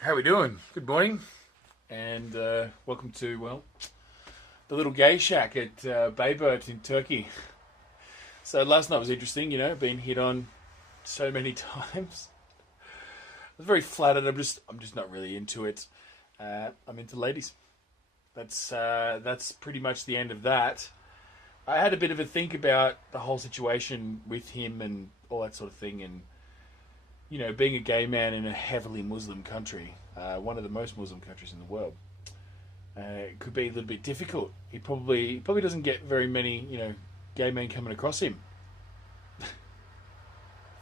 How are we doing? Good morning, and welcome to, well, the little gay shack at Bayburt in Turkey. So last night was interesting, being hit on so many times. I was very flattered. I'm just not really into it. I'm into ladies. That's pretty much the end of that. I had a bit of a think about the whole situation with him and all that sort of thing, and being a gay man in a heavily Muslim country, one of the most Muslim countries in the world, it could be a little bit difficult. He probably doesn't get very many, gay men coming across him,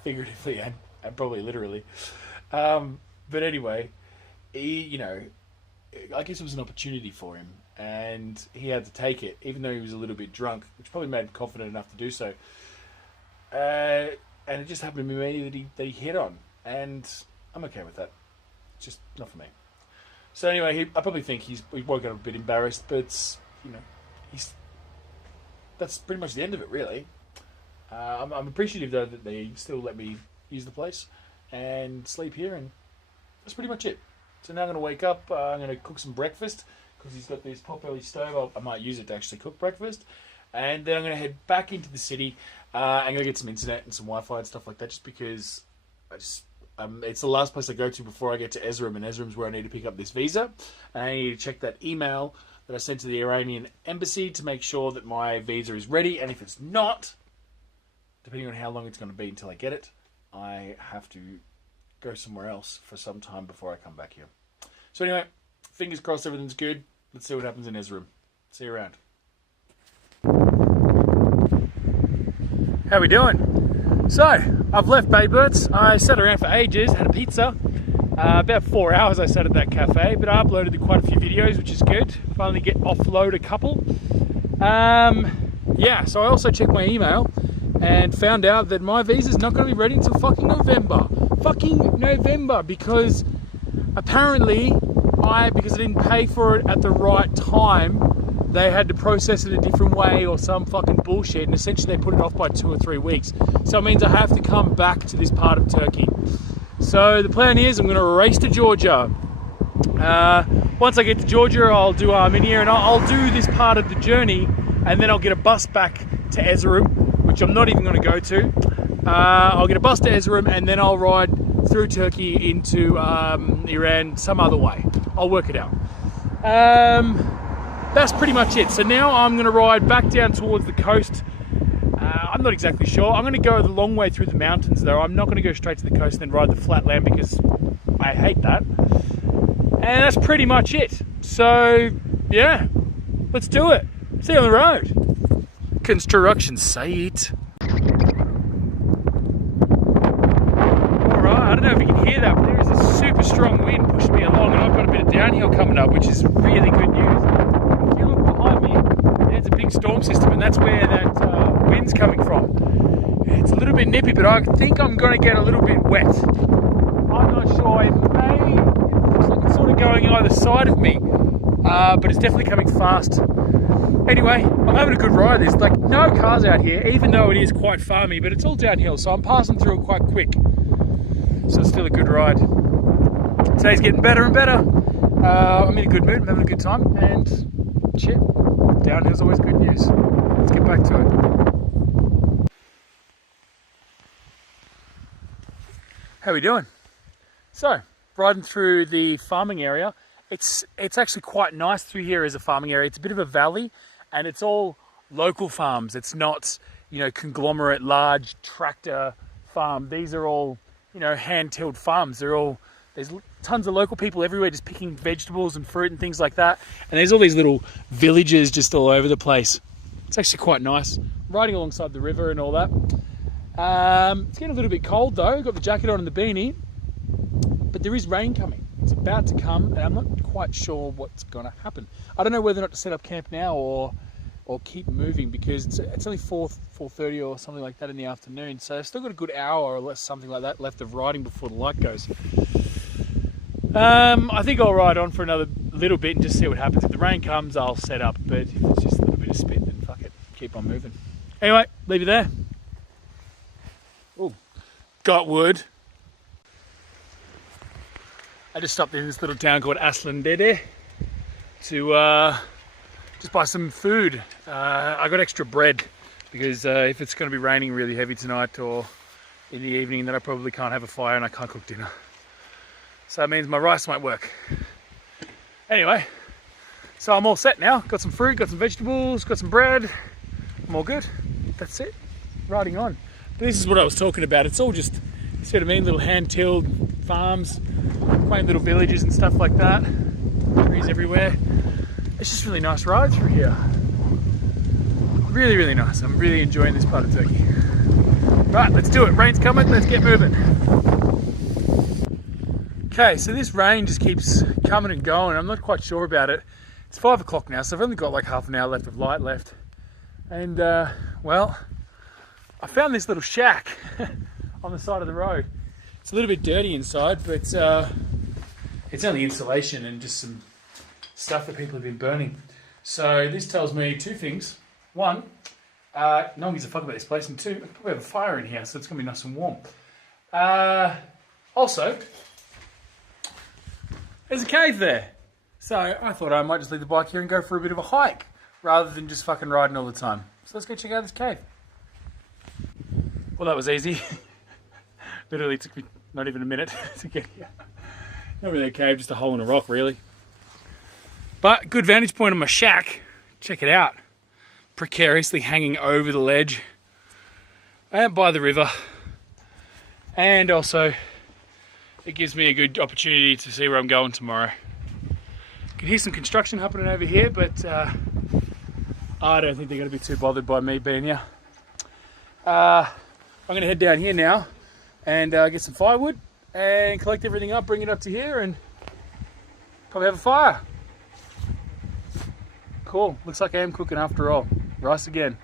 figuratively and probably literally. But anyway, I guess it was an opportunity for him, and he had to take it, even though he was a little bit drunk, which probably made him confident enough to do so. And it just happened to be me that he hit on, and I'm okay with that. It's just not for me. So anyway, I probably think he woke up a bit embarrassed, but that's pretty much the end of it, really. I'm appreciative though that they still let me use the place and sleep here, and that's pretty much it. So now I'm going to wake up. I'm going to cook some breakfast because he's got this potbelly stove. I might use it to actually cook breakfast. And then I'm going to head back into the city. I'm going to get some internet and some Wi-Fi and stuff like that, just because it's the last place I go to before I get to Erzurum, and Erzurum's where I need to pick up this visa. And I need to check that email that I sent to the Iranian embassy to make sure that my visa is ready. And if it's not, depending on how long it's going to be until I get it, I have to go somewhere else for some time before I come back here. So anyway, fingers crossed everything's good. Let's see what happens in Erzurum. See you around. How we doing? So, I've left Bayburt. I sat around for ages, had a pizza. About 4 hours I sat at that cafe, but I uploaded quite a few videos, which is good. Finally get offload a couple. So I also checked my email and found out that my visa's not going to be ready until fucking November. Fucking November, because apparently because I didn't pay for it at the right time, they had to process it a different way or some fucking bullshit, and essentially they put it off by 2 or 3 weeks. So it means I have to come back to this part of Turkey. So the plan is I'm going to race to Georgia. Once I get to Georgia, I'll do Armenia, and I'll do this part of the journey, and then I'll get a bus back to Erzurum, which I'm not even going to go to. I'll get a bus to Erzurum, and then I'll ride through Turkey into Iran some other way. I'll work it out. That's pretty much it. So now I'm going to ride back down towards the coast. I'm not exactly sure. I'm going to go the long way through the mountains, though. I'm not going to go straight to the coast and then ride the flat land, because I hate that. And that's pretty much it. So, yeah, let's do it. See you on the road. Construction site. Alright, I don't know if you can hear that, but there is a super strong wind pushing me along, and I've got a bit of downhill coming up, which is really good news. If you look behind me, there's a big storm system, and that's where that wind's coming from. It's a little bit nippy, but I think I'm going to get a little bit wet. I'm not sure. It looks like it's sort of going either side of me, but it's definitely coming fast. Anyway, I'm having a good ride. There's like no cars out here, even though it is quite farmy, but it's all downhill, so I'm passing through it quite quick. So it's still a good ride. Today's getting better and better. I'm in a good mood, I'm having a good time, and shit, downhill's always good news. Let's get back to it. How we doing? So, riding through the farming area. It's actually quite nice through here as a farming area. It's a bit of a valley, and it's all local farms. It's not, conglomerate, large tractor farm. These are all, hand-tilled farms. There's tons of local people everywhere just picking vegetables and fruit and things like that. And there's all these little villages just all over the place. It's actually quite nice. Riding alongside the river and all that. It's getting a little bit cold though. Got the jacket on and the beanie. But there is rain coming. It's about to come, and I'm not quite sure what's going to happen. I don't know whether or not to set up camp now or keep moving, because it's only 4:30 or something like that in the afternoon. So I've still got a good hour or less, something like that, left of riding before the light goes. I think I'll ride on for another little bit and just see what happens. If the rain comes, I'll set up, but if it's just a little bit of spit, then fuck it, keep on moving. Anyway, leave it there. Oh, got wood. I just stopped in this little town called Aslandede to just buy some food. I got extra bread because if it's going to be raining really heavy tonight or in the evening, then I probably can't have a fire and I can't cook dinner. So that means my rice won't work. Anyway, so I'm all set now. Got some fruit, got some vegetables, got some bread. I'm all good. That's it. Riding on. But this is what I was talking about. It's all just, you see what I mean? Little hand-tilled farms, quaint little villages and stuff like that. Trees everywhere. It's just really nice ride through here. Really, really nice. I'm really enjoying this part of Turkey. Right, let's do it. Rain's coming, let's get moving. Okay, so this rain just keeps coming and going. I'm not quite sure about it. It's 5 o'clock now, so I've only got like half an hour left of light left. And, well, I found this little shack on the side of the road. It's a little bit dirty inside, but it's only insulation and just some stuff that people have been burning. So this tells me two things. One, no one gives a fuck about this place, and two, we have a fire in here, so it's going to be nice and warm. Also, there's a cave there. So I thought I might just leave the bike here and go for a bit of a hike, rather than just fucking riding all the time. So let's go check out this cave. Well, that was easy. Literally took me not even a minute to get here. Not really a cave, just a hole in a rock, really. But good vantage point on my shack. Check it out. Precariously hanging over the ledge and by the river. And also, it gives me a good opportunity to see where I'm going tomorrow. You can hear some construction happening over here, but I don't think they're going to be too bothered by me being here. I'm going to head down here now and get some firewood and collect everything up, bring it up to here, and probably have a fire. Cool. Looks like I am cooking after all. Rice again.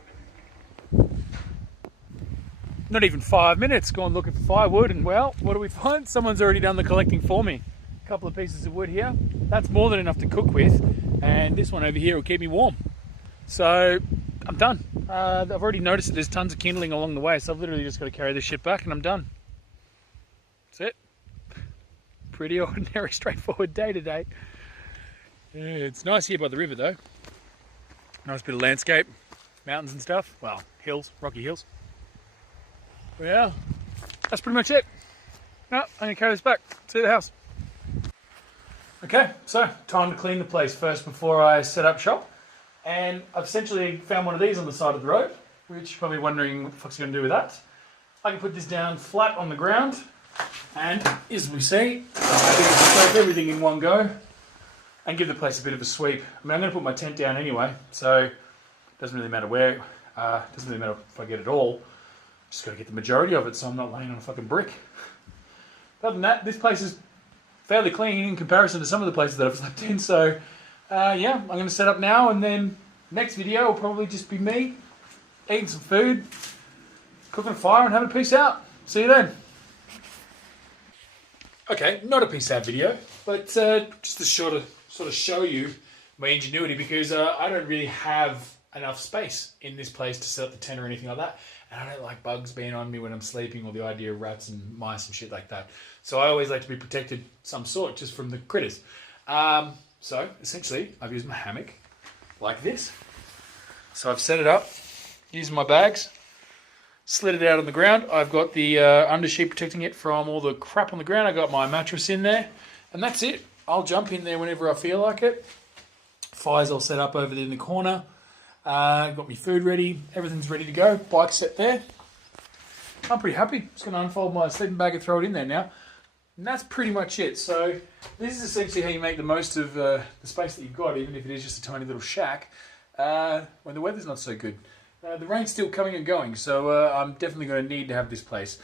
Not even 5 minutes going looking for firewood, and well, what do we find? Someone's already done the collecting for me. A couple of pieces of wood here. That's more than enough to cook with, and this one over here will keep me warm. So I'm done. I've already noticed that there's tons of kindling along the way, so I've literally just got to carry this shit back and I'm done. That's it. Pretty ordinary, straightforward day today. Yeah, it's nice here by the river though. Nice bit of landscape, mountains and stuff. Well, hills, rocky hills. But yeah, that's pretty much it. No, I'm going to carry this back to the house. Okay, so time to clean the place first before I set up shop. And I've essentially found one of these on the side of the road, which you're probably wondering what the fuck's going to do with that. I can put this down flat on the ground, and as we see, I can scrape everything in one go and give the place a bit of a sweep. I mean, I'm going to put my tent down anyway, so it doesn't really matter where, doesn't really matter if I get it all. Just got to get the majority of it so I'm not laying on a fucking brick. Other than that, this place is fairly clean in comparison to some of the places that I've slept in, so yeah, I'm going to set up now, and then next video will probably just be me eating some food, cooking a fire, and having a peace out. See you then. Okay, not a peace out video, but just to sort of show you my ingenuity, because I don't really have enough space in this place to set up the tent or anything like that, and I don't like bugs being on me when I'm sleeping, or the idea of rats and mice and shit like that. So I always like to be protected some sort, just from the critters. So essentially, I've used my hammock like this. So I've set it up, using my bags, slid it out on the ground. I've got the undersheet protecting it from all the crap on the ground. I got my mattress in there, and that's it. I'll jump in there whenever I feel like it. Fire's all set up over there in the corner. Got my food ready. Everything's ready to go. Bike set there. I'm pretty happy. Just going to unfold my sleeping bag and throw it in there now. And that's pretty much it. So this is essentially how you make the most of the space that you've got, even if it is just a tiny little shack, when the weather's not so good. The rain's still coming and going, so I'm definitely going to need to have this place.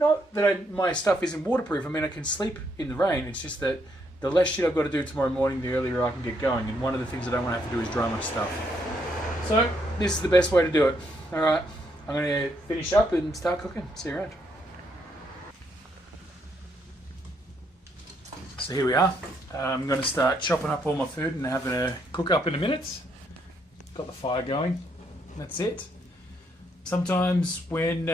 Not that my stuff isn't waterproof. I mean, I can sleep in the rain. It's just that the less shit I've got to do tomorrow morning, the earlier I can get going. And one of the things I don't want to have to do is dry my stuff. So this is the best way to do it. All right, I'm going to finish up and start cooking. See you around. So here we are. I'm going to start chopping up all my food and having a cook up in a minute. Got the fire going. That's it. Sometimes when,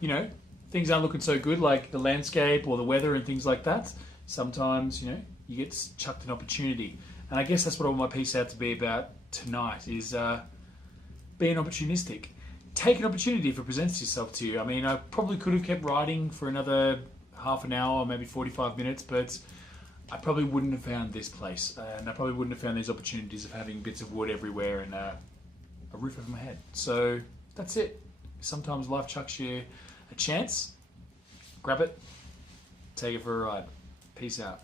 you know, things aren't looking so good, like the landscape or the weather and things like that, sometimes, you know, you get chucked an opportunity. And I guess that's what all my piece out to be about tonight is being opportunistic. Take an opportunity if it presents itself to you. I mean, I probably could have kept riding for another half an hour or maybe 45 minutes, but I probably wouldn't have found this place. And I probably wouldn't have found these opportunities of having bits of wood everywhere and a roof over my head. So that's it. Sometimes life chucks you a chance. Grab it. Take it for a ride. Peace out.